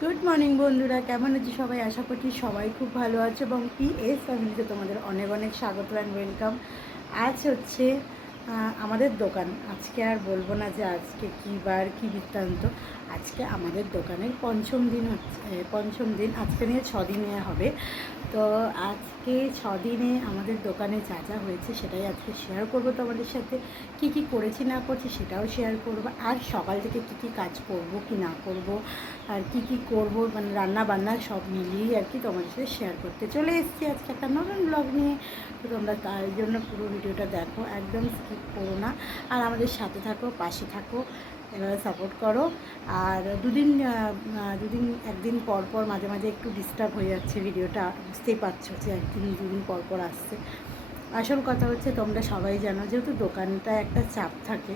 Good morning বন্ধুরা, কেমন আছো সবাই? আশা করছি সবাই খুব ভালো আছে এবং পিএস ফ্যামিলিতে তোমাদের অনেক অনেক স্বাগত অ্যান্ড ওয়েলকাম। আজ হচ্ছে আমাদের দোকান। আজকে আর বলবো না যে আজকে কী বার কী বৃত্তান্ত। আজকে আমাদের দোকানের পঞ্চম দিন হচ্ছে, পঞ্চম দিন। আজকে নিয়ে 6 দিনে হবে। তো আজকে 6 দিনে আমাদের দোকানে যা যা হয়েছে সেটাই আজকে শেয়ার করবো তোমাদের সাথে। কি কি করেছি না করছি সেটাও শেয়ার করবো, আর সকাল থেকে কি কি কাজ করব কি না করব, আর কি কি করব, মানে রান্না বান্না সব মিলিয়েই আর কি তোমাদের সাথে শেয়ার করতে চলে এসেছি আজকে একটা নতুন ব্লগ নিয়ে। তো তোমরা তার জন্য পুরো ভিডিওটা দেখো, একদম স্কিপ করো না, আর আমাদের সাথে থাকো, পাশে থাকো, এভাবে সাপোর্ট করো। আর দুদিন একদিন পর পর মাঝে মাঝে একটু ডিস্টার্ব হয়ে যাচ্ছে ভিডিওটা, বুঝতেই পারছো যে একদিন দুদিন পর পর আসছে। আসল কথা হচ্ছে তোমরা সবাই জানো, যেহেতু দোকানটা একটা চাপ থাকে,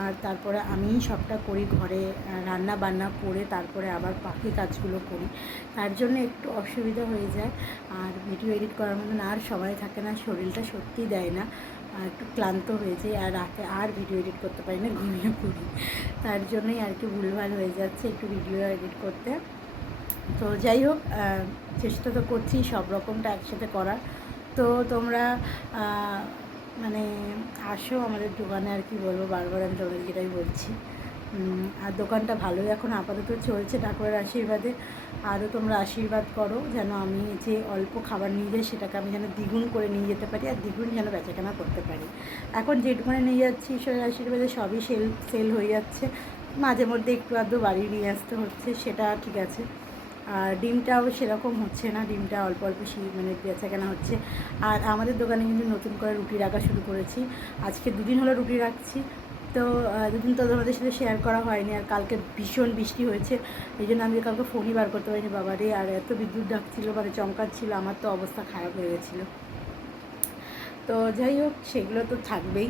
আর তারপরে আমিই সবটা করি ঘরে, রান্না বান্না করে তারপরে আবার বাকি কাজগুলো করি, তার জন্য একটু অসুবিধা হয়ে যায়। আর ভিডিও এডিট করার মতন আর সময় থাকে না, শরীরটা সত্যিই দেয় না, একটু ক্লান্ত হয়ে যায়, আর রাতে আর ভিডিও এডিট করতে পারি না, ঘুমিয়ে পড়ি। তার জন্যই আর কি ভুলভাল হয়ে যাচ্ছে একটু ভিডিও এডিট করতে। তো যাই হোক, চেষ্টা তো করছি সব রকমটা একসাথে করার। তো তোমরা মানে আসো আমাদের দোকানে, আর কি বলবো, বারবার আমি তোমাদের যেটাই বলছি। আর দোকানটা ভালোই এখন আপাতত চলছে ঠাকুরের আশীর্বাদে। আরও তোমরা আশীর্বাদ করো যেন আমি যে অল্প খাবার নিয়ে যাই সেটাকে আমি যেন দ্বিগুণ করে নিয়ে যেতে পারি, আর দ্বিগুণ যেন বেচাকেনা করতে পারি। এখন যেটুকুনে নিয়ে যাচ্ছি ঈশ্বরের আশীর্বাদে সবই সেল হয়ে যাচ্ছে। মাঝে মধ্যে একটু আধটু বাড়ি নিয়ে আসতে হচ্ছে, সেটা ঠিক আছে। আর ডিমটাও সেরকম হচ্ছে না, ডিমটা অল্প অল্প মানে বেচাকেনা হচ্ছে। আর আমাদের দোকানে কিন্তু নতুন করে রুটি রাখা শুরু করেছি। আজকে 2 দিন হলো রুটি রাখছি। তো 2 দিন তো তোমাদের সাথে শেয়ার করা হয়নি, আর কালকে ভীষণ বৃষ্টি হয়েছে, এই জন্য আমি কালকে ফোনই বার করতে পারিনি বাবারে। আর এত বিদ্যুৎ ডাকছিল, মানে চমকাচ্ছিল, আমার তো অবস্থা খারাপ হয়ে গেছিলো। তো যাই হোক, সেগুলো তো থাকবেই,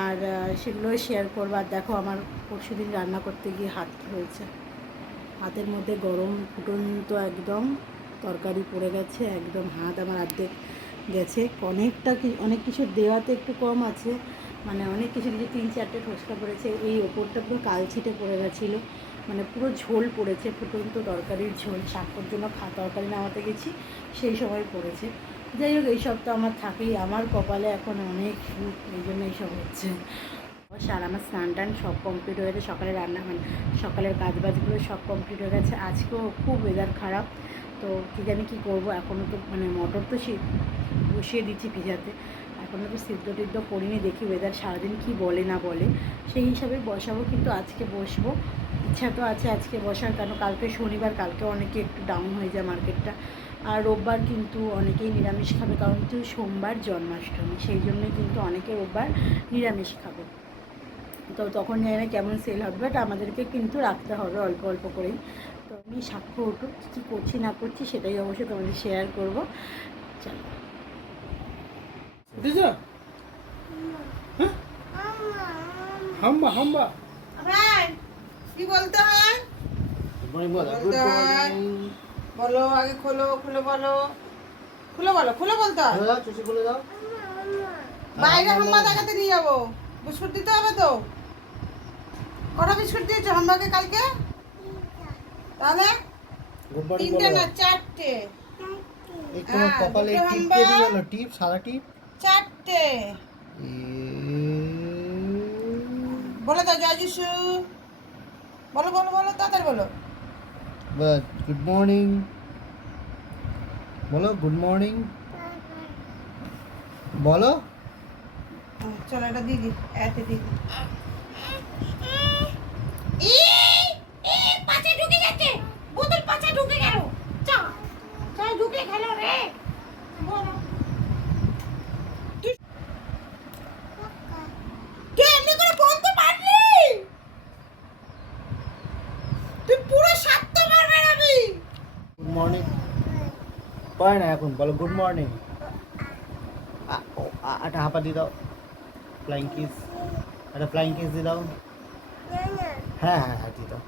আর সেগুলো শেয়ার করবো। আর দেখো আমার পরশু দিন রান্না করতে গিয়ে হাত কী হয়েছে, হাতের মধ্যে গরম ফুটন্ত একদম তরকারি পড়ে গেছে, একদম হাত আমার অর্ধেক গেছে। অনেক কিছু দেওয়াতে একটু কম আছে, মানে অনেক কিছু কিছু 3-4টে ফোসকা পড়েছে, এই ওপরটা পুরো কালছিটে পড়ে গেছিলো, মানে পুরো ঝোল পড়েছে, ফুটন্ত তরকারির ঝোল। শাকর জন্য তরকারি নামাতে গেছি, সেই সময় পড়েছে। যাই হোক, এইসব তো আমার থাকেই, আমার কপালে এখন অনেক সুখ, এই জন্য এইসব হচ্ছে। আর আমার স্নান টান সব কমপ্লিট হয়ে গেছে, সকালে রান্না, মানে সকালের কাজবাজগুলো সব কমপ্লিট হয়ে গেছে। আজকেও খুব ওয়েদার খারাপ, তো কী জানি কী করবো। এখনও তো মানে মটর তো বসিয়ে দিচ্ছি ভিজাতে, এখনও তো সিদ্ধ টিদ্ধ করিনি, দেখি ওয়েদার সারাদিন কী বলে না বলে, সেই হিসাবে বসাবো। কিন্তু আজকে বসবো, ইচ্ছা তো আছে আজকে বসার, কেন কালকে শনিবার, কালকে অনেকে একটু ডাউন হয়ে যায় মার্কেটটা। আর রোববার কিন্তু অনেকেই নিরামিষ খাবে, কারণ তো সোমবার জন্মাষ্টমী, সেই জন্যই কিন্তু অনেকে রোববার নিরামিষ খাবে। তো তখন জানি না কেমন সেল হবে, বাট আমাদেরকে কিন্তু রাখতে হবে অল্প অল্প করেই। তো আমি সাক্ষ্য উঠো কী করছি না করছি সেটাই অবশ্যই তোমাদের শেয়ার করবো। চলো। হাম্বা হাম্বা কি বলতে হয়? বলো আগে, খোলো খোলো বলো, খুলে বলো, খুলে বলতে হয়। খুলে দাও। বাইরে হাম্মা দেখাতে নিয়ে যাবো, বিস্কুট দিতে হবে তো। কটা বিস্কুট দিয়েছো হাম্মাকে কালকে? তাহলে গুড মর্নিং 3টে বলো। না 4টে। এই তোমার কপালে দুটো টিপ হাম্বা, কে দিল না, টিপ সাদা টিপ 4টে। বলে দাও জয় যিশু, বলো বলো বলো, তাড়াতাড়ি বলো। বাট গুড মর্নিং বলো, গুড মর্নিং বলো। চলো এটা দিদি, এতে দিদি। পাছে ঢুকে গেছে, বোতল পাছে ঢুকে গেল, চা চা ঢুকে গেল রে। বলো তুই এমনি করে বলতে পারলি? তুই পুরো সাতটা বার বেরাবি। গুড মর্নিং পায় না এখন, বলো গুড মর্নিং। একটা হাঁপা দিয়ে দাও, ফ্লাইং কিস, একটা ফ্লাইং কিস দিয়ে দাও। হ্যাঁ হ্যাঁ হ্যাঁ দিয়ে দাও।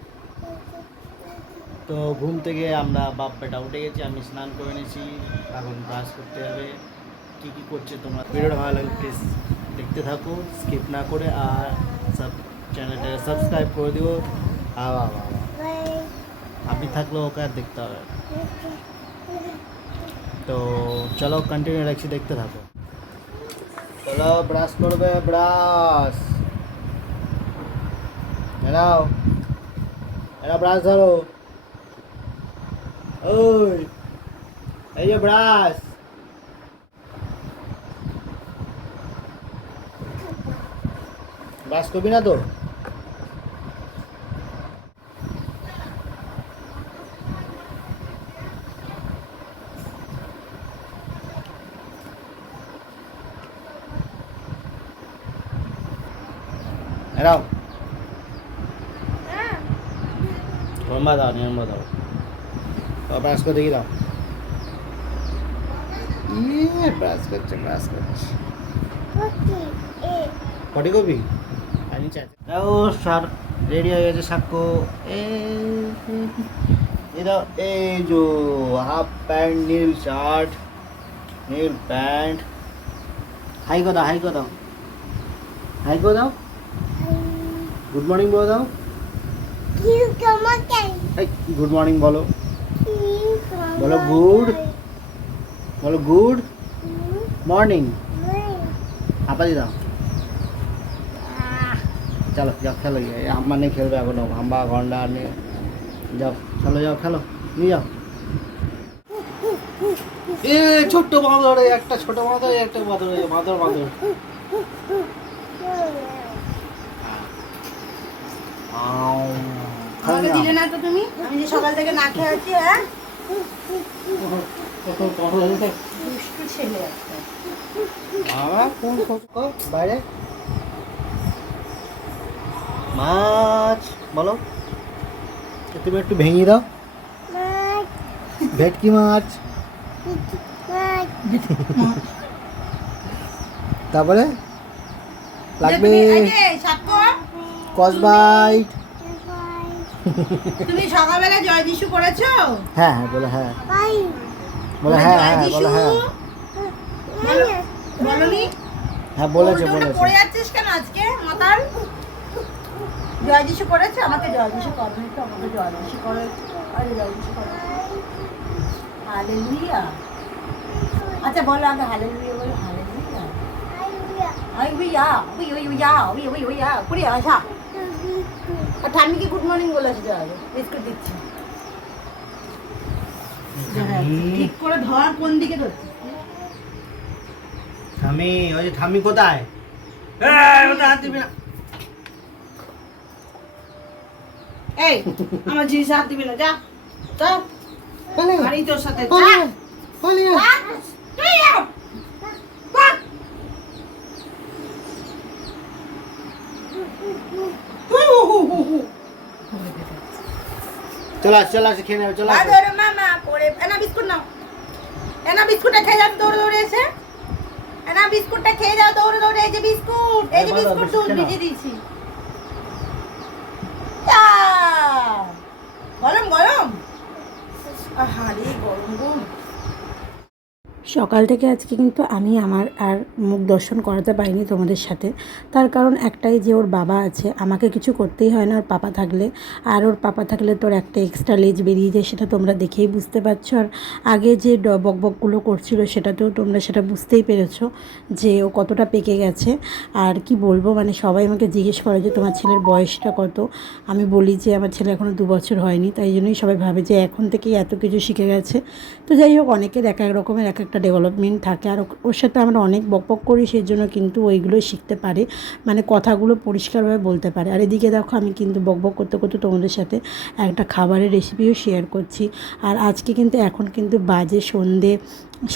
তো ঘুম থেকে আমরা বাপ বেটা উঠে গেছি, আমি স্নান করে নিয়েছি, এখন ব্রাশ করতে হবে। কী কী করছে তোমরা, ভিডিওটা ভালো লাগলে প্লিজ দেখতে থাকো স্কিপ না করে, আর চ্যানেলটাকে সাবস্ক্রাইব করে দিও। আমি থাকলে ওকে আর দেখতে হবে না। তো চলো কন্টিনিউ রাখছি, দেখতে থাকো। চলো ব্রাশ করবে, ব্রাশ এরাও, এরা ব্রাশ ধরো। ওই এই যে ব্রাশ, ব্রাশ করবি না তো? এরাও নিয়মবা দাও, নিয়মবা দাও, ব্রাশ করে দেখি দাও। ব্রাশ করছে, ব্রাশ করছে। পটি কপি আমি চাই। ও স্যার রেডি হয়ে গেছে সাক্ষ্য। এই দাও, এই যে হাফ প্যান্ট, নীল শার্ট, নীল প্যান্ট। হাই কো দাও, হাই কো দাও, হাই কো দাও। গুড মর্নিং বলে দাও। গুড মর্নিং বলো, বলো গুড, বলো গুড মর্নিং। হাঁপালি দাও। চলো যাও খেলো, আম্মা নিয়ে খেলবে এখন, হাম্বা ঘন্টা নিয়ে যাও, চলো যাও খেলো, নিয়ে যাও। এ ছোট্ট বাঁদর, একটা ছোট বাঁদর, একটা বাঁদর, বাঁদর বাঁদর। আমাকে দিলে না তো তুমি, আমি যে সকাল থেকে না খেয়ে আছি। হ্যাঁ দুষ্টু ছেলে একটা। বাইরে মাছ বলো, তুমি একটু ভেঙে দাও। ভেটকি মাছ, তারপরে লাগবে কসবাইট। তুমি সকালবেলা জয় যিশু করেছো? হ্যাঁ হ্যাঁ বলে, হ্যাঁ বলে, হ্যাঁ হ্যাঁ বলে, হ্যাঁ বলনি? হ্যাঁ বলেছে, উল্টো উল্টো বলেছে। পড়ে যাচ্ছিস কেন আজকে মাতাল? জয় যিশু করেছে? আমাকে জয় যিশু করো একটু, আমাকে জয় যিশু করো একটু। আরে জয় যিশু করো। হালেলুয়া। আচ্ছা বলো আগে হালেলুয়া বলো, হালেলুয়া। হালেলুয়া, ওই ওই ওই যা, ওই ওই ওই যা, পুরি আসা। আর ঠাম্মিকে গুড মর্নিং বলে আসতে হবে, বিস্কুট দিচ্ছি। ঠিক করে ধর, কোন দিকে ধরছিস? ঠামি, ওই যে ঠামি কোথায়? ওটা হাত দিবি না। এই আমার জিনিস হাত দিবি না, যা যা। আরে তোর সাথে যা। তুই যাও। চলে আস, চলে আস, খেয়ে নেবে, চলে আস। ধরে মামা পড়ে এনা বিস্কুট নাও, এনা বিস্কুটটা খেয়ে যাও দৌড়ে দৌড়ে এসে। এনা বিস্কুটটা খেয়ে যাও দৌড়ে দৌড়ে। এই যে বিস্কুট, এই যে বিস্কুট দুধ ভিজিয়ে দিয়েছি। গরম গরম, আহারে গরম গরম। সকাল থেকে আজকে কিন্তু আমি আমার আর মুখ দর্শন করাতে পারিনি তোমাদের সাথে। তার কারণ একটাই যে ওর বাবা আছে, আমাকে কিছু করতেই হয় না ওর পাপা থাকলে। আর ওর পাপা থাকলে তোর একটা এক্সট্রা লেজ বেরিয়ে যায়, সেটা তোমরা দেখেই বুঝতে পারছো। আর আগে যে বকবকগুলো করছিল সেটাতেও তোমরা সেটা বুঝতেই পেরেছো যে ও কতটা পেকে গেছে। আর কি বলবো, মানে সবাই আমাকে জিজ্ঞেস করে যে তোমার ছেলের বয়সটা কত। আমি বলি যে আমার ছেলে এখনও 2 বছর হয়নি। তাই জন্যই সবাই ভাবে যে এখন থেকেই এত কিছু শিখে গেছে। তো যাই হোক, অনেকের এক এক রকমের এক একটা ডেভেলপমেন্ট থাকে। আর ওর সাথে আমরা অনেক বকবক করি, সেই জন্য কিন্তু ওইগুলো শিখতে পারে, মানে কথাগুলো পরিষ্কারভাবে বলতে পারে। আর এদিকে দেখো আমি কিন্তু বকবক করতে করতে তোমাদের সাথে একটা খাবারের রেসিপিও শেয়ার করছি। আর আজকে কিন্তু এখন কিন্তু বাজে সন্ধে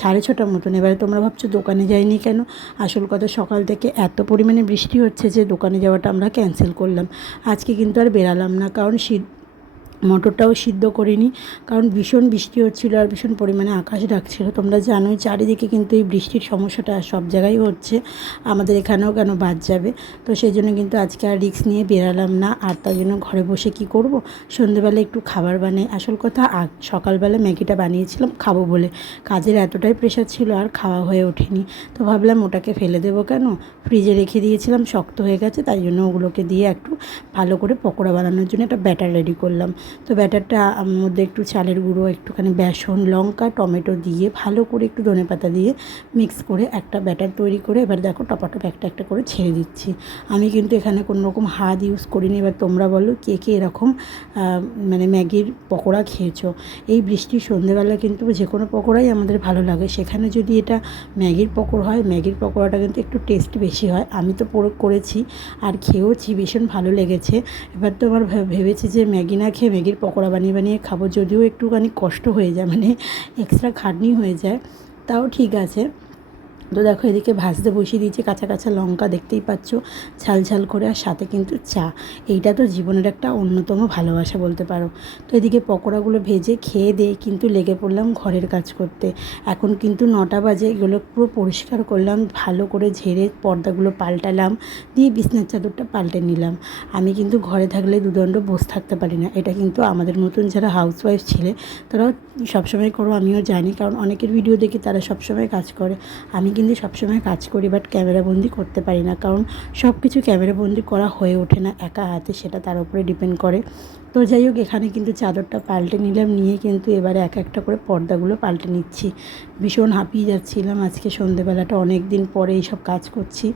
6:30 মতন। এবারে তোমরা ভাবছো দোকানে যাইনি কেন? আসল কথা, সকাল থেকে এত পরিমাণে বৃষ্টি হচ্ছে যে দোকানে যাওয়াটা আমরা ক্যান্সেল করলাম। আজকে কিন্তু আর বেরালাম না, কারণ মটরটাও সিদ্ধ করিনি, কারণ ভীষণ বৃষ্টি হচ্ছিল আর ভীষণ পরিমাণে আকাশ ডাকছিল। তোমরা জানোই চারিদিকে কিন্তু এই বৃষ্টির সমস্যাটা সব জায়গায় হচ্ছে, আমাদের এখানেও কেন বাদ যাবে। তো সেই জন্য কিন্তু আজকে আর রিস্ক নিয়ে বেরালাম না। আর তার জন্য ঘরে বসে কি করব, সন্ধ্যেবেলা একটু খাবার বানাই। আসল কথা সকালবেলা ম্যাগিটা বানিয়েছিলাম খাবো বলে, কাজের এতটাই প্রেশার ছিল আর খাওয়া হয়ে ওঠেনি। তো ভাবলাম ওটাকে ফেলে দেবো কেন, ফ্রিজে রেখে দিয়েছিলাম, শক্ত হয়ে গেছে। তাই জন্য ওগুলোকে দিয়ে একটু ভালো করে পকোড়া বানানোর জন্য একটা ব্যাটার রেডি করলাম। তো ব্যাটারটা মধ্যে একটু চালের গুঁড়ো, একটুখানি বেসন, লঙ্কা, টমেটো দিয়ে ভালো করে একটু ধনেপাতা দিয়ে মিক্স করে একটা ব্যাটার তৈরি করে এবার দেখো টপাটপ একটা একটা করে ছেড়ে দিচ্ছি। আমি কিন্তু এখানে কোনো রকম হাত ইউজ করিনি। এবার তোমরা বলো কে কে এরকম মানে ম্যাগির পকোড়া খেয়েছো। এই বৃষ্টির সন্ধেবেলা কিন্তু যে কোনো পকোড়াই আমাদের ভালো লাগে, সেখানে যদি এটা ম্যাগির পকোড়া হয়, ম্যাগির পকোড়াটা কিন্তু একটু টেস্ট বেশি হয়। আমি তো করেছি আর খেয়েওছি, ভীষণ ভালো লেগেছে। এবার তো আমার ভেবেছি যে ম্যাগি না খেয়ে ম্যাগির পকোড়া বানিয়ে বানিয়ে খাবো, যদিও একটুখানি কষ্ট হয়ে যায়, মানে এক্সট্রা খাটনি হয়ে যায়, তাও ঠিক আছে। তো দেখো এদিকে ভাজতে বসিয়ে দিয়েছি কাঁচা কাঁচা লঙ্কা, দেখতেই পাচ্ছ ঝাল ঝাল করে, আর সাথে কিন্তু চা। এইটা তো জীবনের একটা অন্যতম ভালোবাসা বলতে পারো। তো এদিকে পকোড়াগুলো ভেজে খেয়ে দিয়ে কিন্তু লেগে পড়লাম ঘরের কাজ করতে। এখন কিন্তু 9টা বাজে, এগুলো পুরো পরিষ্কার করলাম, ভালো করে ঝেড়ে পর্দাগুলো পাল্টালাম, দিয়ে বিছনার চাদরটা পাল্টে নিলাম। আমি কিন্তু ঘরে থাকলে দুদণ্ড বসে থাকতে পারি না, এটা কিন্তু আমাদের মতন যারা হাউসওয়াইফ ছিলে তারাও সবসময় করো, আমিও জানি, কারণ অনেকের ভিডিও দেখি তারা সবসময় কাজ করে। আমি কিন্তু সবসময় কাজ করি, বাট ক্যামেরাবন্দি করতে পারি না, কারণ সব কিছু ক্যামেরাবন্দি করা হয়ে ওঠে না একা হাতে, সেটা তার উপরে ডিপেন্ড করে। তো যাই হোক, এখানে কিন্তু চাদরটা পাল্টে নিলাম, নিয়ে কিন্তু এবারে এক একটা করে পর্দাগুলো পাল্টে নিচ্ছি। ভীষণ হাঁপিয়ে যাচ্ছিলাম, আজকে সন্ধেবেলাটা অনেক দিন পরে এইসব কাজ করছি।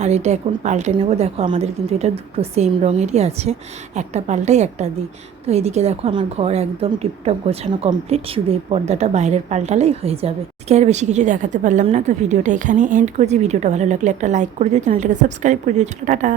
আর এটা এখন পাল্টে নেব। দেখো আমাদের কিন্তু এটা দুটো সেম রঙেরই আছে, একটা পাল্টাই একটা দিই। তো এদিকে দেখো আমার ঘর একদম টিপটপ গোছানো কমপ্লিট, শুধু এই পর্দাটা বাইরের পাল্টালেই হয়ে যাবে। আজকে আর বেশি কিছু দেখাতে পারলাম না, তো ভিডিওটা এখানে এন্ড করছি। ভিডিওটা ভালো লাগলে একটা লাইক করে দিও, চ্যানেলটাকে সাবস্ক্রাইব করে দিও। চলো টাটা।